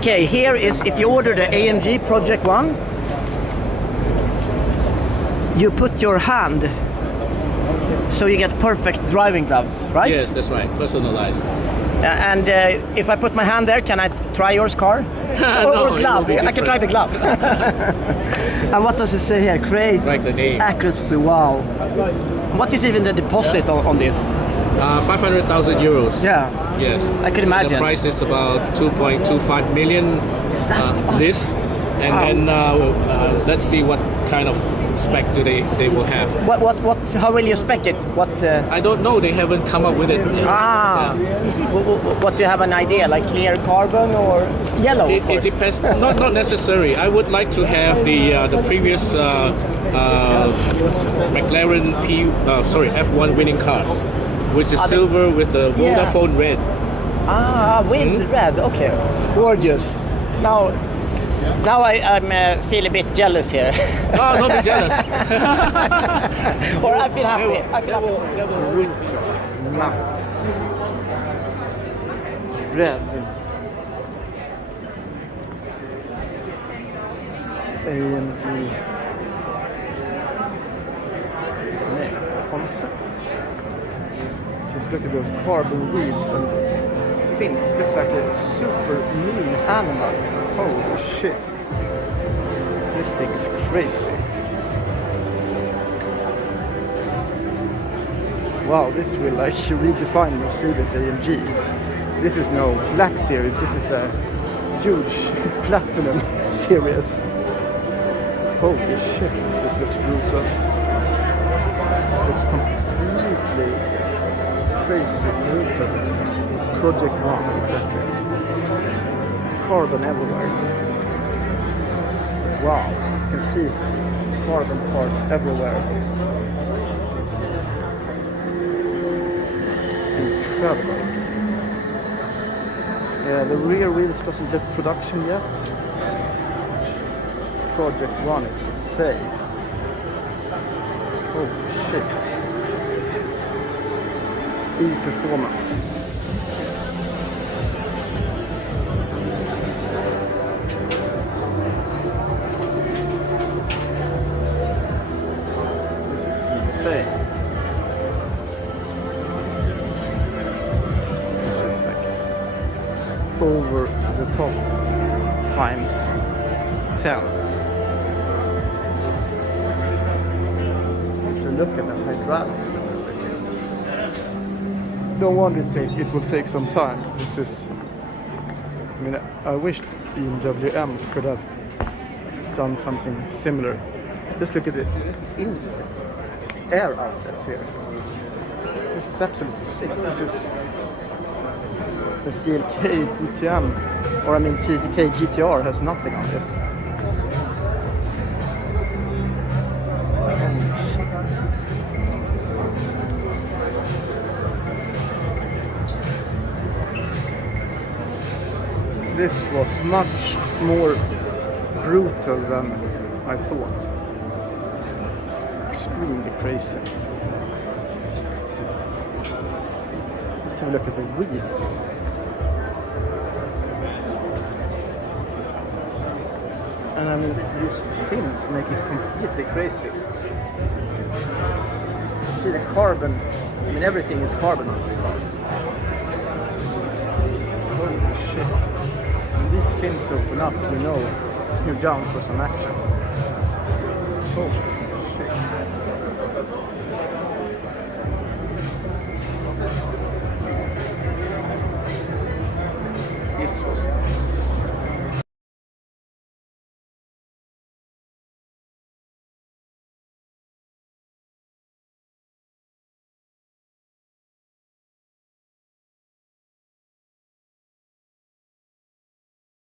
Okay, here is if you order the AMG Project One, you put your hand so you get perfect driving gloves, right? Yes, that's right. Personalized. And if I put my hand there, can I try yours car? No, or glove? I can try the glove. And what does it say here? Create Like the name. accurately. Wow. What is even the deposit on this? 500,000 euros. Yeah. Yes. I could imagine. The price is about 2.25 million. Is that this? And wow. then let's see what kind of spec they will have. What? How will you spec it? What? I don't know. They haven't come up with it. Ah. Yeah. What do you have an idea? Like clear carbon or yellow? It depends. Not necessary. I would like to have the previous McLaren F1 winning car, which is silver with the Vodafone red. Ah, with red. Okay, gorgeous. Now I'm feel a bit jealous here. Oh, don't be jealous. Or I feel happy. I feel happy. Matte. Red. AMG. Concept. Just look at those carbon wheels and fins. Looks like a super mean animal. Holy shit. This thing is crazy. Wow, this will like redefine Mercedes AMG. This is no black series, this is a huge platinum series. Holy shit, this looks brutal. Looks completely crazy brutal. Project One, exactly. Carbon everywhere. Wow, you can see carbon parts everywhere. Incredible. Yeah, the rear wheels doesn't get production yet. Project One is insane. Holy shit. E-performance. This is insane. This is like over the top times 10. Just to look at the hydraulics and everything. No wonder it will take some time. This is, I mean, I wish BMW could have done something similar. Just look at the air outlets here. This is absolutely sick. This is the CLK GTM, or I mean CLK GTR has nothing on this. This was much more brutal than I thought. Extremely crazy. Let's have a look at the wheels. And I mean, these fins make it completely crazy. You see the carbon, I mean everything is carbon on this car. Holy shit. When these fins open up, you know you're down for some action. Holy shit.